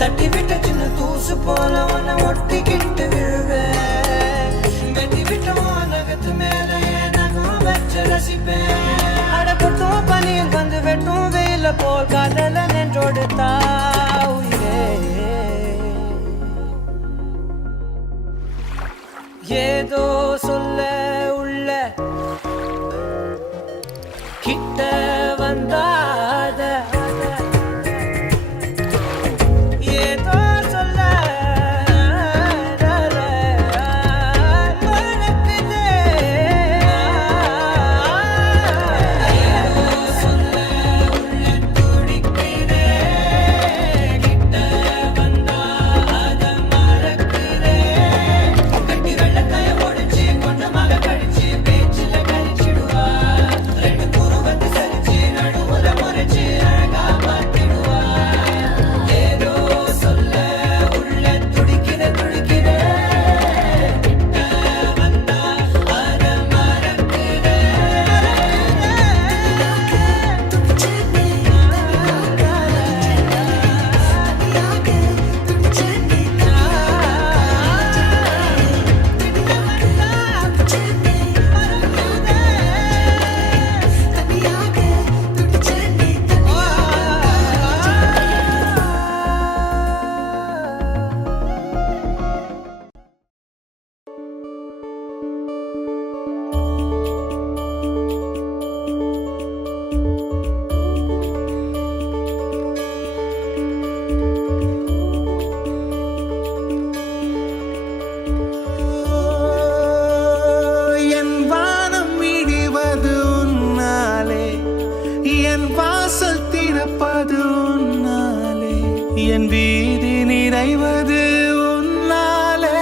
தட்டி விட்ட சின்ன தூசு போல உன்னை ஒட்டிக்கிட்டு விழுவேன். வெட்டி விட்ட நகத்து மேல நகம் வச்சு ரசிப்பேன். அடப்பட்டும் பனியில் வந்து வெட்டும் வெயில போல் காதல நின்றோடு தாவுயிரே. ஏதோ சொல்ல உள்ள கிட்ட வந்தாத ஏதோ சொல்ல மறக்குதே. ஏதோ சொல்ல உள்ள துடிக்குதே. கிட்ட வந்தா அத மறக்குதே. கட்டி வெள்ளக்காய ஒடிச்சு கொஞ்சமாக கழிச்சு பேச்சில கழிச்சிடுவா. ரெண்டு புருவத்தை சரிச்சு நடுவுல முறைச்சு அழகா மாத்திடுவா. ஏதோ சொல்ல உள்ள துடிக்கிற துடிக்கிற கிட்ட வந்தா அத மறக்குதே. என் வானம் இடிவது உன்னாலே, என் வாசல் திறப்பது உன்னாலே, என் வீதி நிறைவது உன்னாலே.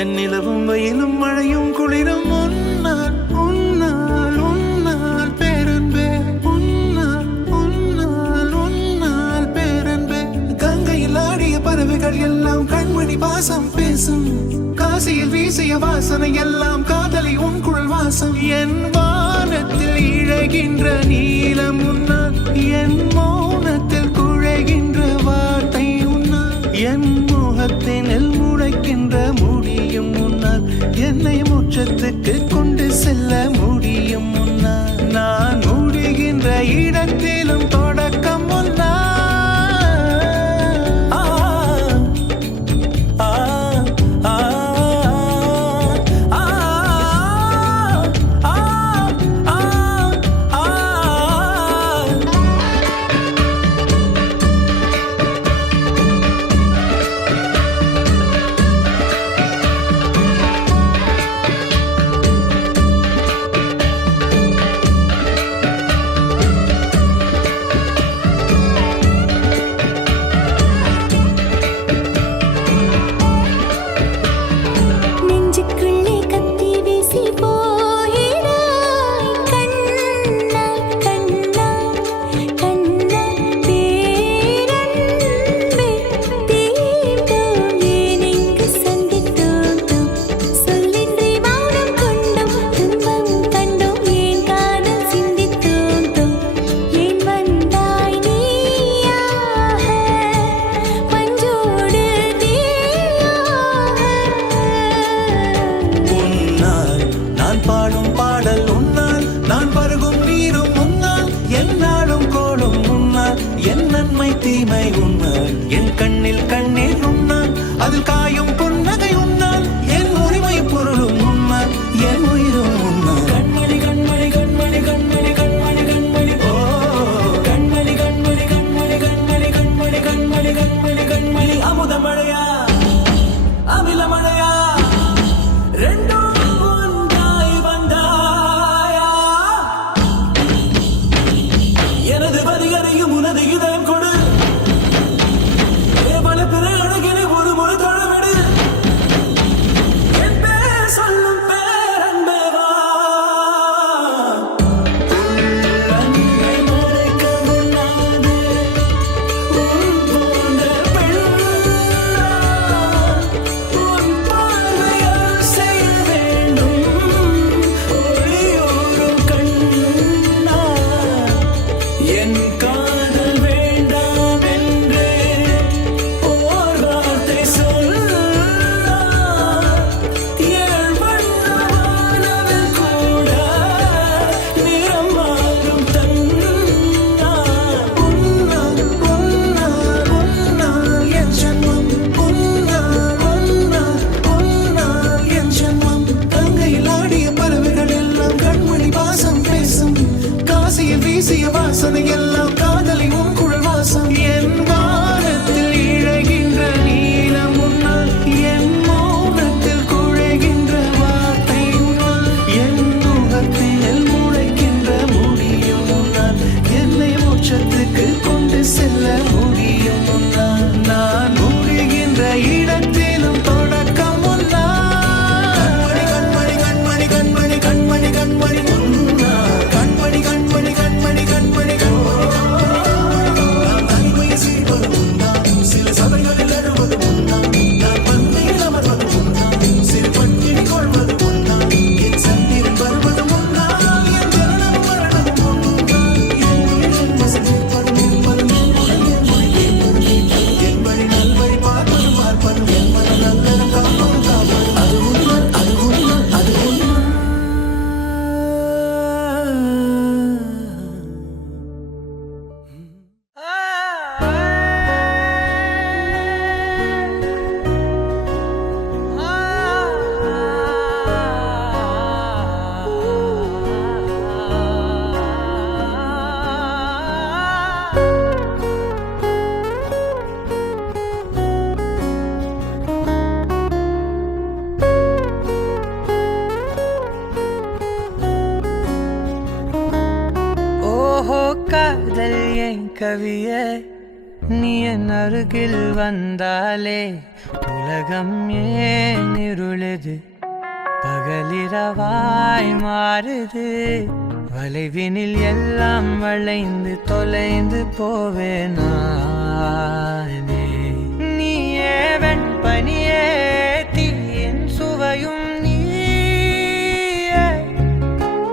என் நிலவும் வெயிலும் மழையும் குளிரும் உன்னால் உன்னால் உன்னால் பேரன்பே. உன்னால் உன்னால் உன்னால் பேரன்பே. கங்கையில் ஆடிய பறவைகள் எல்லாம் கண்மணி பாசம் பேசும். காசியில் வீசிய வாசனை எல்லாம் காதலி உன் குழல் வாசம். என் வானத்தில் இழகின்ற நீலம் உன்னால், என் மௌனத்தில் குழைகின்ற வார்த்தை உன்னால், என் முகத்தினில் முளைக்கின்ற முடியும் உன்னால், என்னை முற்றத்துக்கு கொண்டு செல்ல முடியும் உன்னால். நான் முடிகின்ற இடத்திலும் தொடக்கம் உன்னால். நெஞ்சுக்குள்ளே கத்தி வீசி போகிறாய் கண்ணால் கண்ணால் கண்ணால் பேரன்பே. தீண்டோம் ஏன் இங்கு சந்தித்தோம் சொல்லின்றி மௌனம் கொண்டோம் துன்பம் கண்டோம் ஏன் காதல் சிந்தித்தோம் ஏன் வந்தாய் நீயாக பஞ்சோடு உன்னால் நான் பாடும் பாடல் உன்னால், நான் பருகும் நீரும் உன்னால், என் நாடும் கோளும் உன்னால், என் நன்மை தீமை உன்னால், என் கண்ணில் கண்ணீர் உன்னால், அதில் காயும் புன்னகை உன்னால், என் உரிமை பொருளும் உன்னால், என் உயிரும் உன்னால். கண்மணி கண்மணி கண்மணி கண்மணி கண்மணி கண்மணி ஓ கண்மணி கண்மணி கண்மணி கண்மணி கண்மணி கண்மணி கண்மணி கண்மணி. அமுத மழையா அமில மழையா ரெண்டும் ஒன்றாய் வந்தாயா. எனது வரிகரையும் உனது இதயம் கொடு. கவியே நீ என் அருகில் வந்தாலே உலகம் ஏன் இருளுது பகலிரவாய் மாறுது வளைவினில் எல்லாம் வளைந்து தொலைந்து போவேனே நீயே வெண்பனியே தீயின் சுவையும் நீயே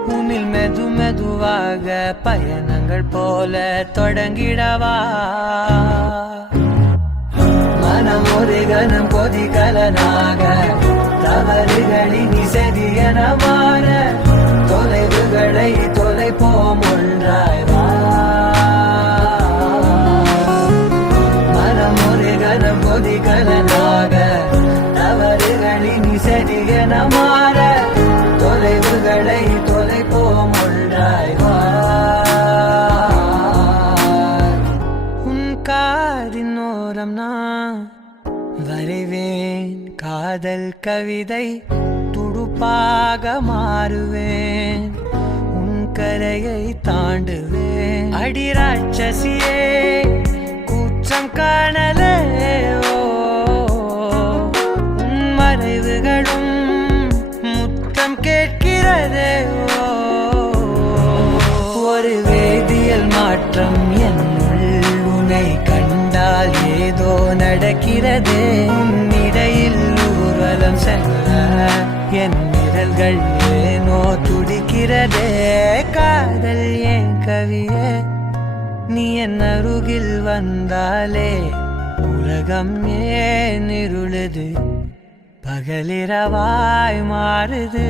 உன்னில் மெதுவாக பயணங்கள் போல தொடங்கிடவா மனம் ஒரு கணம் கொதிகலனாக தவறுகளின் இசையன மாற தொலைவுகளை தொலைப்போம் ஒன்றாய் வா மனம் ஒரு கணம் கொதிகலனாக தவறுகளின் இசையன மாற தொலைவுகளை தொலைப்போம் ஒன்றாய் வா உன் காதின் ஓரம் நான் வரைவேன் காதல் கவிதை துடுப்பாக மாறுவேன் உன் கரையை தாண்டுவேன் அடி ராட்சசியே கூச்சம் காணலே உன் மறைவுகளும் முத்தம் கேட்கிறதே ஒரு வேதியியல் மாற்றம் என்னுள் உன்னை கண்டால் ஏதோ நடக்கிறதே இடையில் ஊர்வலம் செல்ல என் விரல்கள் ஏனோ துடிக்கிறதே காதல் ஏன் கவியே நீ என் அருகில் வந்தாலே உலகம் ஏன் இருளுது பகலிரவாய் மாறுது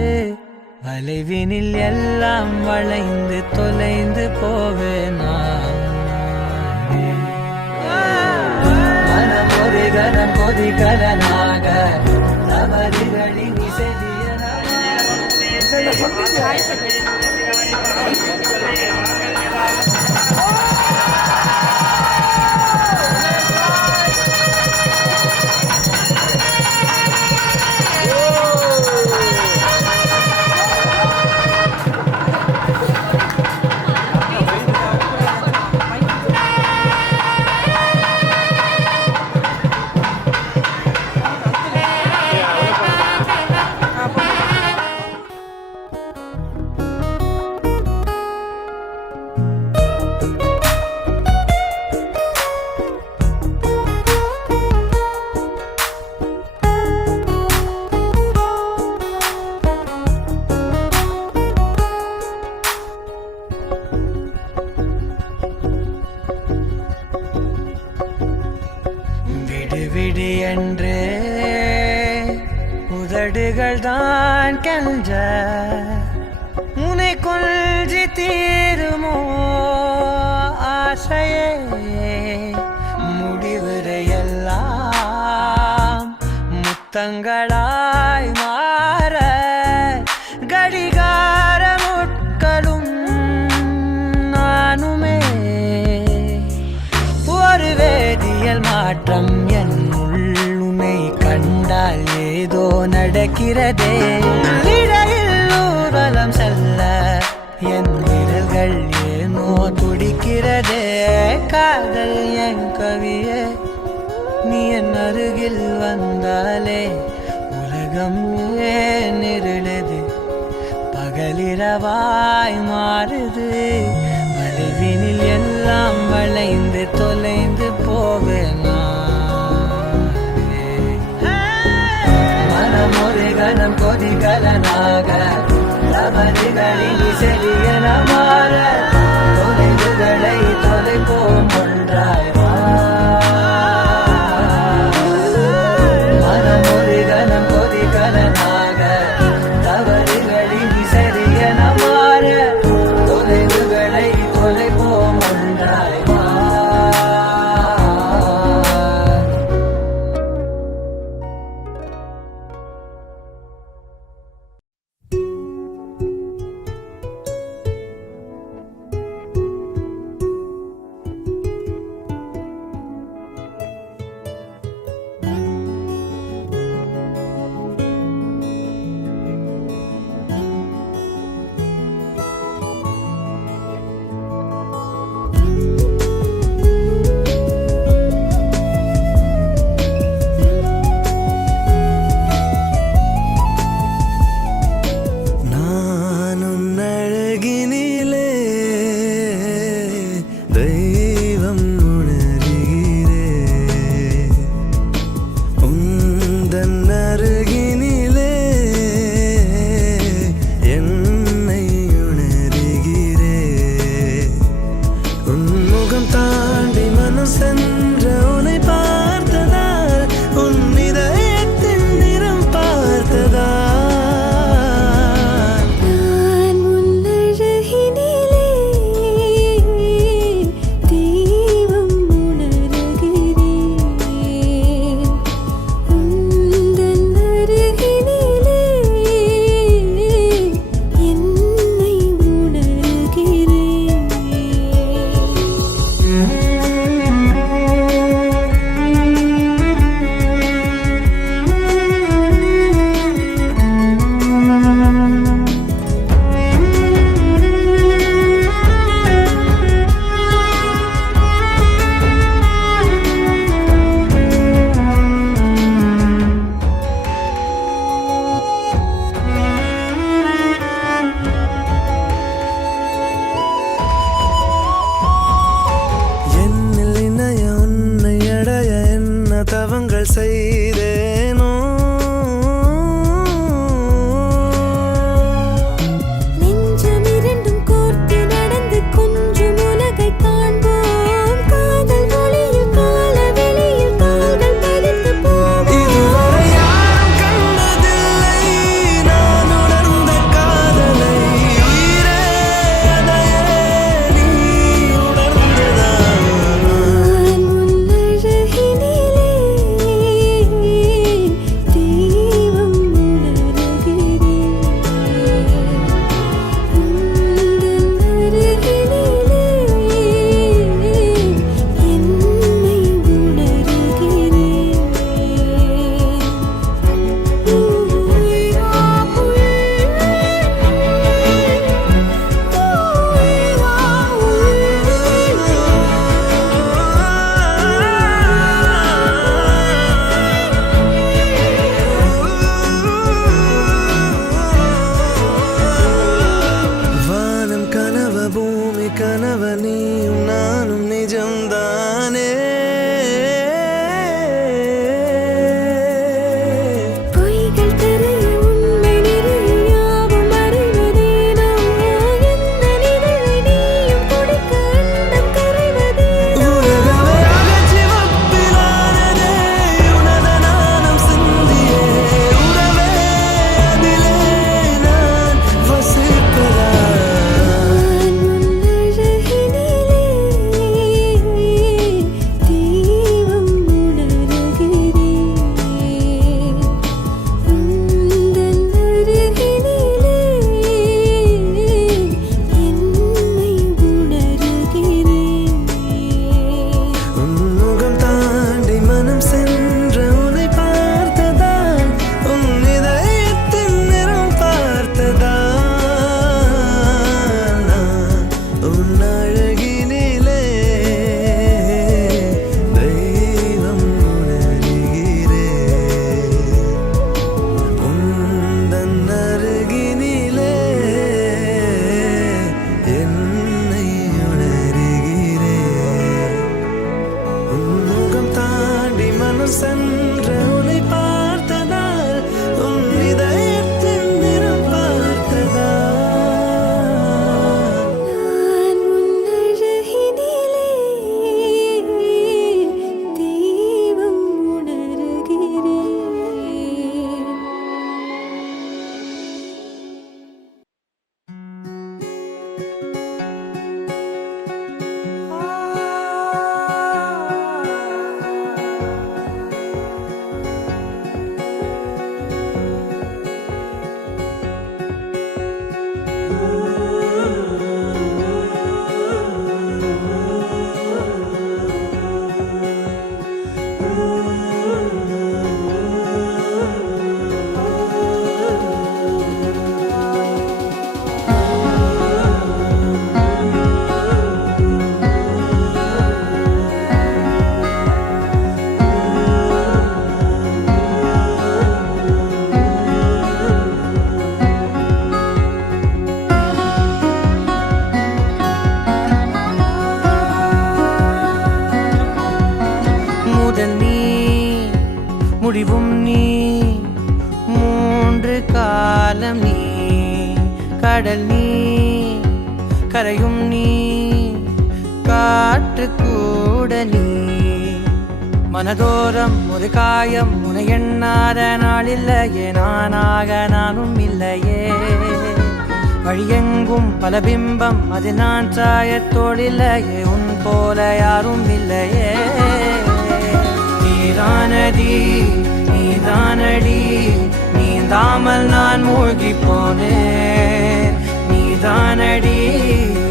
வளைவினில் எல்லாம் வளைந்து தொலைந்து போவேனா மனம் ஒரு கணம் கொதிகலனாக தவறுகளின் இசையன விடு என்று உதடுகள் தான் கென்ற உனை கொல்ஜி தீருமோ ஆசையே முடிவுரையெல்லாம் முத்தங்களாய் மாற கடிகார முட்களும் நானுமே ஒரு வேதியியல் மாற்றம் என்னுள் உன்னை கண்டால் ஏதோ நடக்கிறதே இடையில் ஊர்வலம் செல்ல என் விரல்கள் ஏனோ துடிக்கிறதே காதல் என் கவியே நீ என் அருகில் வந்தாலே உலகம் ஏன் இருளுது பகலிரவாய் மாறுது வளைவினில் எல்லாம் வளைந்து தொலைந்து போவேனா மனம் ஒரு கணம் கொதிகலனாக தவறுகளின் இசையன மாற தொலைவுகளை தொலைப்போம் ஒன்றாய் வா மனம் ஒரு கணம் கொதிகலனாக தவறுகளின் இசையன மாற தொலைவுகளை தொலைப்போம் ஒன்றாய் வா தூரம் சென்ற உன்னை பார்த்ததால் உன் இதயத்தின் நிறம் பார்த்ததால் நான் உன்னழகினிலே தெய்வம் உணர்கிறேன். முதல் நீ முடிவும் நீ மூன்று காலம் நீ கடல் நீ கரையும் நீ காற்று கூட நீ மனதோரம் ஒரு காயம் உன எண்ணாத நாளில்லையே நானாக நானும் இல்லையே வழியெங்கும் பல பிம்பம் அது நான் சாயத்தோடில்லையே உன் போல யாரும் இல்லையே நீதானடி நீதானடி நீந்தாமல் நான் மூழ்கி போனேன் நீதானடி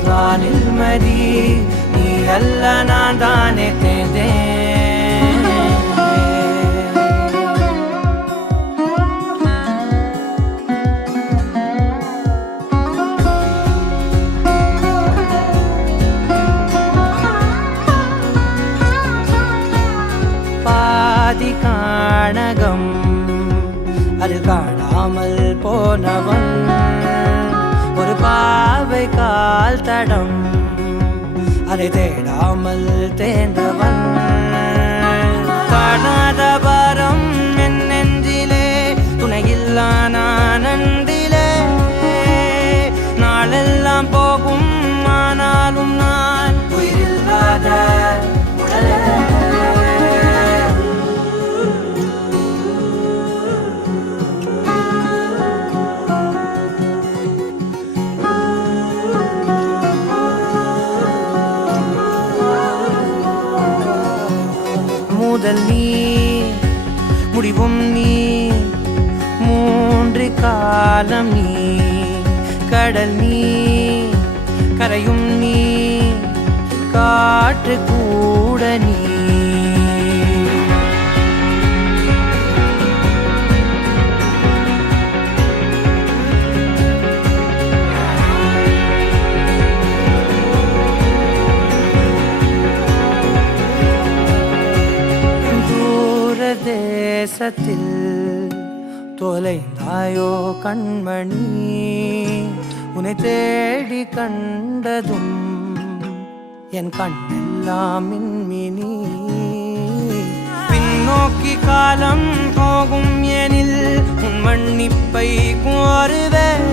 வானில் மதி நீ அல்ல நான் தானே தேர்ந்தேன் பாதி காணகம் அது காணாமல் போனவன் ஒரு பாவை கால் தடம் அதை தேடாமல் தேர்ந்தவன் காணாத பாரம் என் நெஞ்சிலே துணையில்லா நான் அன்றிலே நாளெல்லாம் போகும் ஆனாலும் நான் உயிரில்லாத உடலே முதல் நீ முடிவும் நீ மூன்று காலம் நீ கடல் நீ கரையும் நீ காற்று கூட நீ தேசத்தில் தொலைந்தாயோ கண்மணி உன்னை தேடி கண்டதும் என் கண்ணெல்லாம் மின்மினி பின்னோக்கி காலம் போகும் எனில் உன் மன்னிப்பை கோருவேன்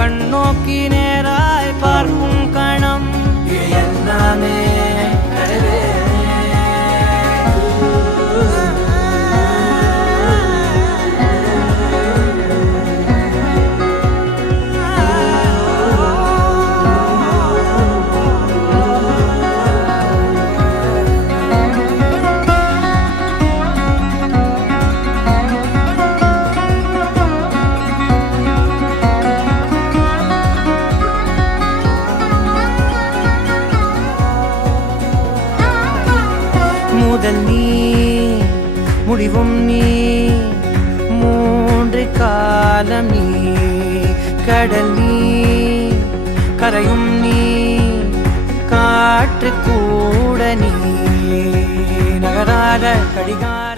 கண்ணோக்கி நேராய் பார்க்கும் கணம் இது எல்லாமே கடவே முதல் நீ முடிவும் நீ மூன்று காலம் நீ கடல் நீ கரையும் நீ காற்று கூட நீ நகராத கடிகார